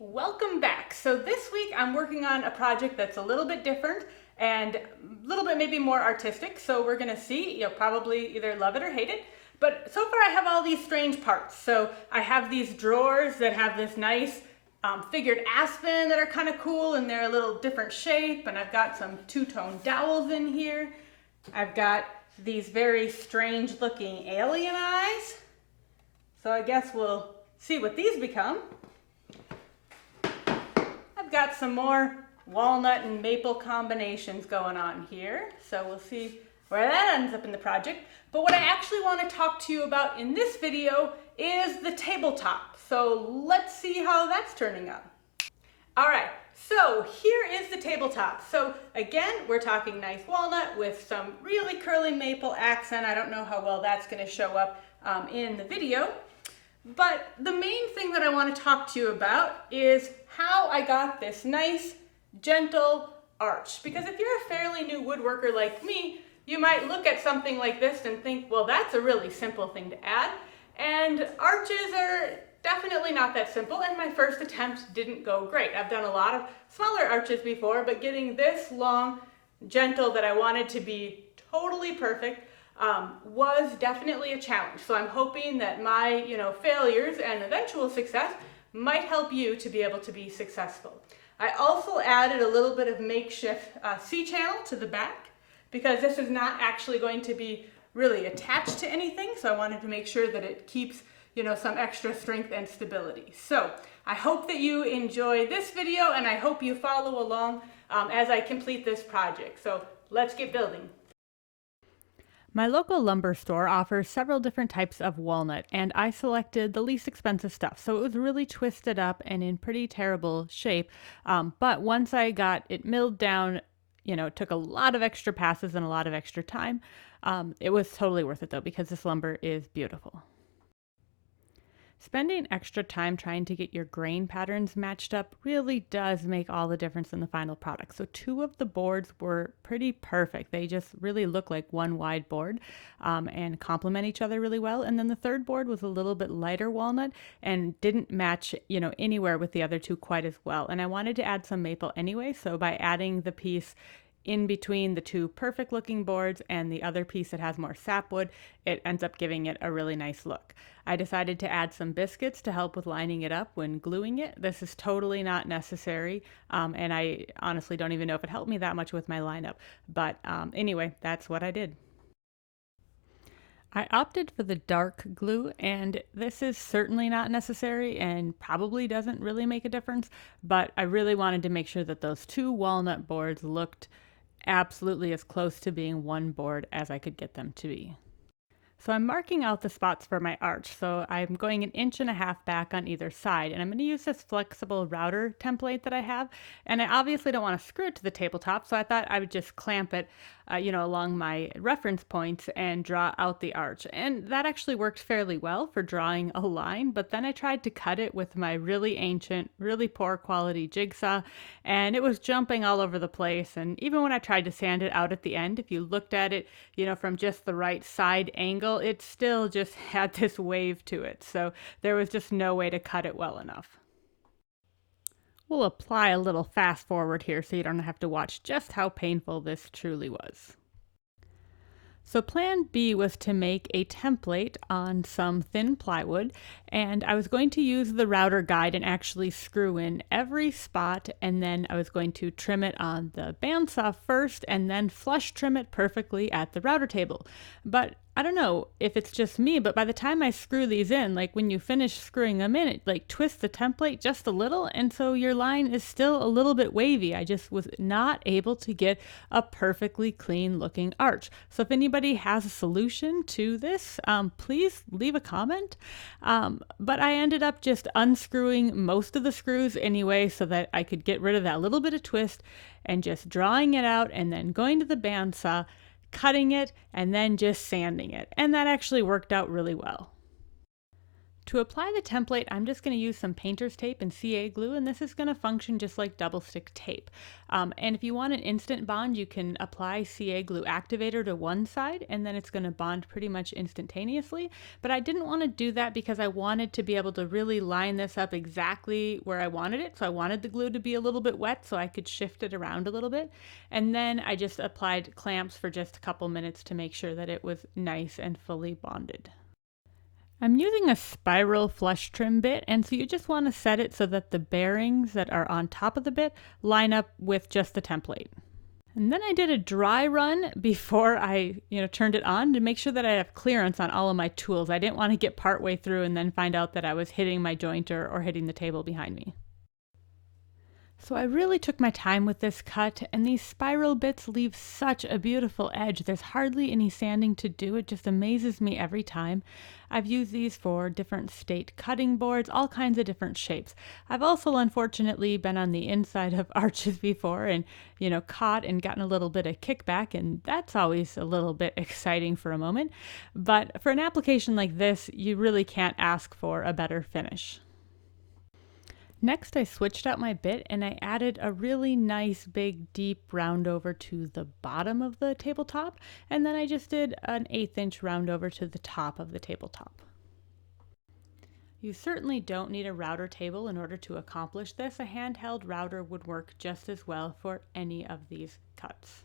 welcome back. So this week I'm working on a project that's a little bit different and a little bit maybe more artistic. So we're gonna see, you'll probably either love it or hate it. But so far I have all these strange parts. So I have these drawers that have this nice figured aspen that are kind of cool, and they're a little different shape. And I've got some two-tone dowels in here. I've got these very strange looking alien eyes. So I guess we'll see what these become. I've got some more walnut and maple combinations going on here. So we'll see where that ends up in the project. But what I actually want to talk to you about in this video is the tabletop. So let's see how that's turning out. All right, so here is the tabletop. So again, we're talking nice walnut with some really curly maple accent. I don't know how well that's going to show up in the video. But the main thing that I want to talk to you about is how I got this nice, gentle arch. Because if you're a fairly new woodworker like me, you might look at something like this and think, well, that's a really simple thing to add. And arches are definitely not that simple, and my first attempt didn't go great. I've done a lot of smaller arches before, but getting this long, gentle that I wanted to be totally perfect was definitely a challenge. So I'm hoping that my failures and eventual success might help you to be able to be successful. I also added a little bit of makeshift C-channel to the back because this is not actually going to be really attached to anything, so I wanted to make sure that it keeps some extra strength and stability. So I hope that you enjoy this video, and I hope you follow along as I complete this project. So let's get building. My local lumber store offers several different types of walnut, and I selected the least expensive stuff. So it was really twisted up and in pretty terrible shape. But once I got it milled down, it took a lot of extra passes and a lot of extra time. It was totally worth it though, because this lumber is beautiful. Spending extra time trying to get your grain patterns matched up really does make all the difference in the final product. So 2 of the boards were pretty perfect. They just really look like one wide board and complement each other really well. And then the third board was a little bit lighter walnut and didn't match, anywhere with the other 2 quite as well. And I wanted to add some maple anyway, so by adding the piece in between the 2 perfect looking boards and the other piece that has more sapwood, it ends up giving it a really nice look. I decided to add some biscuits to help with lining it up when gluing it. This is totally not necessary, and I honestly don't even know if it helped me that much with my lineup, but anyway, that's what I did. I opted for the dark glue, and this is certainly not necessary and probably doesn't really make a difference, but I really wanted to make sure that those 2 walnut boards looked absolutely as close to being one board as I could get them to be. So I'm marking out the spots for my arch. So I'm going 1.5 inches back on either side, and I'm going to use this flexible router template that I have. And I obviously don't want to screw it to the tabletop, so I thought I would just clamp it along my reference points and draw out the arch. And that actually worked fairly well for drawing a line, but then I tried to cut it with my really ancient, really poor quality jigsaw, and it was jumping all over the place. And even when I tried to sand it out at the end, if you looked at it, from just the right side angle, it still just had this wave to it. So there was just no way to cut it well enough. We'll apply a little fast forward here so you don't have to watch just how painful this truly was. So plan B was to make a template on some thin plywood, and I was going to use the router guide and actually screw in every spot, and then I was going to trim it on the bandsaw first and then flush trim it perfectly at the router table. But I don't know if it's just me, but by the time I screw these in, like when you finish screwing them in, it twists the template just a little, and so your line is still a little bit wavy. I just was not able to get a perfectly clean looking arch. So if anybody has a solution to this, please leave a comment. But I ended up just unscrewing most of the screws anyway so that I could get rid of that little bit of twist, and just drawing it out and then going to the bandsaw, cutting it, and then just sanding it. And that actually worked out really well. To apply the template, I'm just going to use some painter's tape and CA glue, and this is going to function just like double stick tape. And if you want an instant bond, you can apply CA glue activator to one side, and then it's going to bond pretty much instantaneously. But I didn't want to do that because I wanted to be able to really line this up exactly where I wanted it. So I wanted the glue to be a little bit wet so I could shift it around a little bit. And then I just applied clamps for just a couple minutes to make sure that it was nice and fully bonded. I'm using a spiral flush trim bit, and so you just want to set it so that the bearings that are on top of the bit line up with just the template. And then I did a dry run before I turned it on to make sure that I have clearance on all of my tools. I didn't want to get partway through and then find out that I was hitting my jointer or hitting the table behind me. So I really took my time with this cut, and these spiral bits leave such a beautiful edge. There's hardly any sanding to do. It just amazes me every time. I've used these for different state cutting boards, all kinds of different shapes. I've also unfortunately been on the inside of arches before and, caught and gotten a little bit of kickback, and that's always a little bit exciting for a moment. But for an application like this, you really can't ask for a better finish. Next, I switched out my bit and I added a really nice big deep round over to the bottom of the tabletop, and then I just did an 1/8 inch round over to the top of the tabletop. You certainly don't need a router table in order to accomplish this. A handheld router would work just as well for any of these cuts.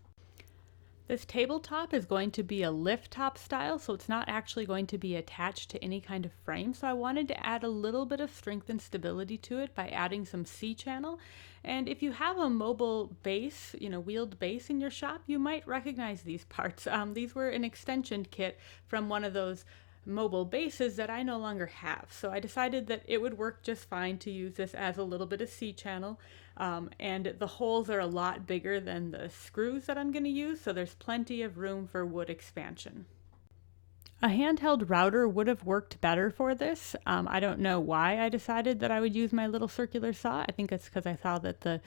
This tabletop is going to be a lift top style, so it's not actually going to be attached to any kind of frame. So I wanted to add a little bit of strength and stability to it by adding some C-channel. And if you have a mobile base, wheeled base in your shop, you might recognize these parts. These were an extension kit from one of those mobile bases that I no longer have. So I decided that it would work just fine to use this as a little bit of C-channel. And the holes are a lot bigger than the screws that I'm going to use, so there's plenty of room for wood expansion. A handheld router would have worked better for this. I don't know why I decided that I would use my little circular saw. I think it's because I saw that the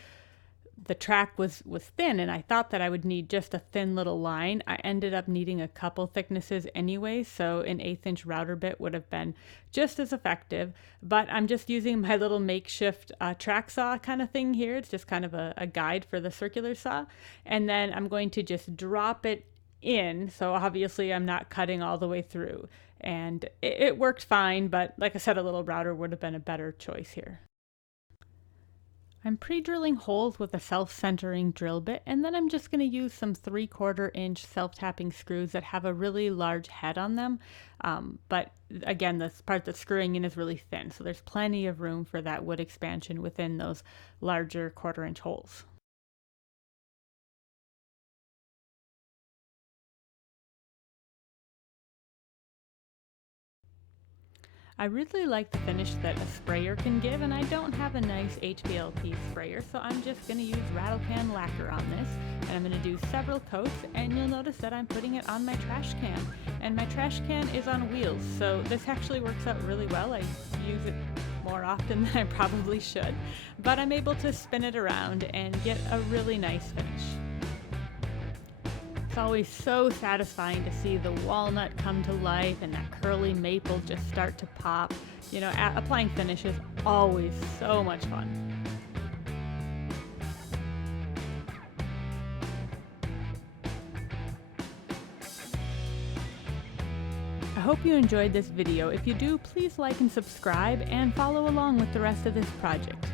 track was thin, and I thought that I would need just a thin little line. I ended up needing a couple thicknesses anyway, so an 1/8 inch router bit would have been just as effective. But I'm just using my little makeshift track saw kind of thing here. It's just kind of a guide for the circular saw. And then I'm going to just drop it in, so obviously I'm not cutting all the way through. And it worked fine, but like I said, a little router would have been a better choice here. I'm pre-drilling holes with a self-centering drill bit, and then I'm just going to use some 3/4 inch self-tapping screws that have a really large head on them. But again, this part that's screwing in is really thin, so there's plenty of room for that wood expansion within those larger 1/4 inch holes. I really like the finish that a sprayer can give, and I don't have a nice HPLP sprayer, so I'm just going to use rattle can lacquer on this, and I'm going to do several coats, and you'll notice that I'm putting it on my trash can, and my trash can is on wheels, so this actually works out really well. I use it more often than I probably should, but I'm able to spin it around and get a really nice finish. It's always so satisfying to see the walnut come to life and that curly maple just start to pop. Applying finish is always so much fun. I hope you enjoyed this video. If you do, please like and subscribe and follow along with the rest of this project.